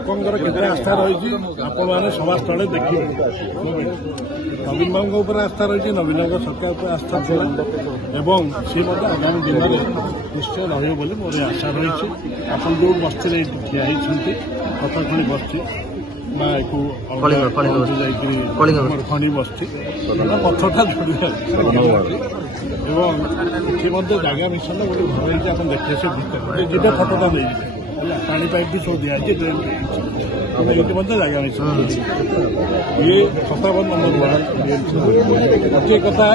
लोकंर केते आस्था रही आपण मैंने सभास्थल देखिए नवीन बाबू आस्था रही नवीन बाबू सरकार पर आस्था था एवं सी आगामी दिन में निश्चय रही मोर आशा रही आप जो बस्ती ठिया कथकली बस्ती खनि बस्ती पथटा जोड़ी जगह मिशन गोटे घर आप देखिए से भर जिते फटोटा नहीं पानी पाइप भी सब दिखाई ये जगह मिशन ये 57 नंबर गोटे कथा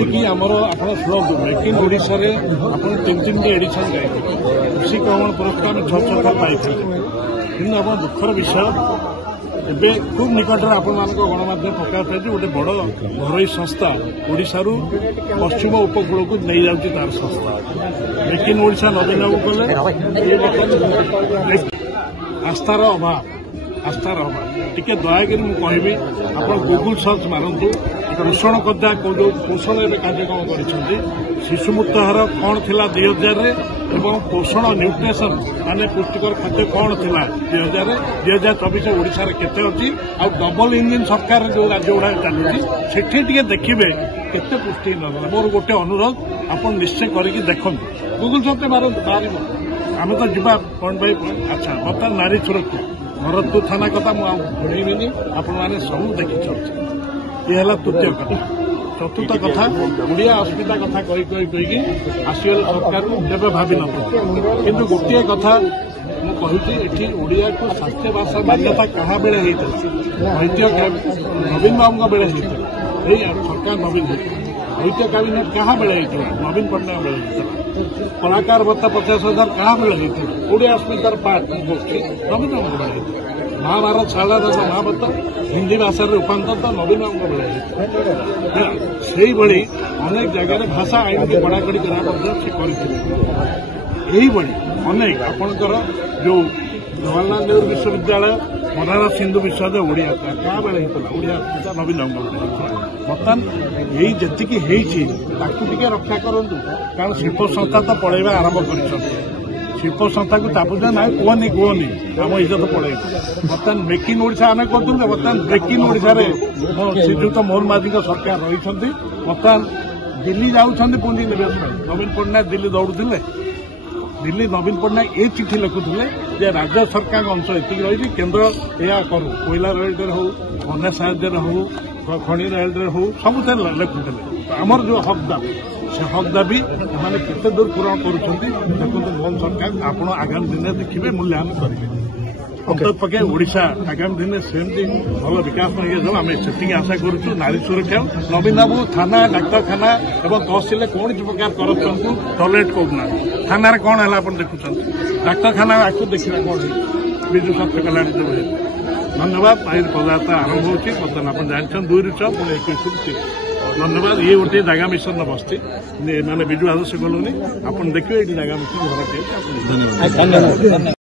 जी आमर आप शुणु मेक इन ओडिशा रे आप 3 एडिशन गए कृषि कमल पुरस्कार 6 थर पाई कि आप दुखर विषय एवं खूब निकट में आपण मान गणमाध्यम प्रकाश पाई गोटे बड़ घर संस्था ओडिशा पश्चिम उपकूल को नहीं जाऊँगी तार संस्था मेक इन ओडिशा नवीन बाबू कले आस्थार अभाव टिके दयाकि मुझे आप गूगल सर्च मारतु पोषण कदा पोषण कार्यक्रम कर शिशु मुक्त हार कौन थिला 2000 एवं पोषण न्यूट्रिशन माने पुष्टिकर खाद्य कौन थिला 2000 2024 ओडिशा रे केते अछि आ डबल इंजिन सरकार जो राज्य गुड़ा चलुची सेठी टिके देखिबे केते पुष्टि न मोर गोटे अनुरोध आपण निश्चय करके देखंतु गूगल सर्च मारतु आम तो जीवा पॉइंट बाय पॉइंट अच्छा बता नारी सुरक्षा भरतपुर थाना कथा मुझेबी आपण मैंने सब देखी ये तृतीय कथा चतुर्थ कथा ओडिया अस्मिता कथा कही आसगले सरकार केवे भावी न कि गोटे कथा मुझे ओडिया को स्वास्थ्य भाषा मान्यता क्या बेले नवीन बाबू बेले सरकार नवीन द्वैत कैबिनेट क्या बेले नवीन पट्टनायक बेले कलाकार भत्ता 50,000 क्या बेले ओडिया अस्मितार पार्ट गोष्ठी नवीन बाबू बेले महाभारत सारा महाभारत हिंदी भाषा रूपांतर तो नवीन बाबू बेले से अनेक जगह भाषा आईन की कड़ाकड़ी अनेक आपणकर जो जवाहरलाल नेहरू विश्वविद्यालय बनारस हिंदू विश्वविद्यालय ओडिया क्या बेले ओडिया नवीन बाबू बर्तमान यही जी टे रक्षा करूँ कारण शिल्प संस्था तो पढ़ेगा आरंभ कर शिल्प संस्था को तापुजा ना कहनी आम इज्जत पड़े बर्तमान मेक इन ओडिशा आम करूँ बर्तमान मेक इन ओडिशा श्रीजुत मोहन माझी सरकार रही बर्तमान दिल्ली जाऊँच पुंजी निवेश नवीन पट्टनायक दिल्ली दौड़ुले दिल्ली नवीन पट्टनायक ये चिठी लिखुले राज्य सरकार अंश एति रही केन्द्र या करू कोयला रेलवे हो बन्या साहाଯ୍य हो खनि रेलवे हो सब लिखुले आमर जो हक दाबी से हक दाबी मैंने केते दूर पूरण कर मोहन सरकार आप आगामी दिन में देखिए मूल्यांकन करेंगे अंत पके ओडिशा आगामी दिन में सेमती भल विकास जाऊ आम से आशा करुँ नारी सुरक्षा नवीन बाबू थाना डाक्तखाना एवं तहसिल कौन प्रकार करप्शन को टॉलरेट करना थाना कौन है आप देखुं डाक्तखाना आपको देखा कौन है विजु स्वास्थ्य कल्याण जो धन्यवाद पदयात्रा आरंभ होती बर्तमान आप जानते 2 ରୁ 6 पुणे 21 धन्यवाद ये गोटे जगह मिशन बस्ती माने विजु आदर्श कॉलोनी आप देखिए ये जगह मिशन घर धन्यवाद।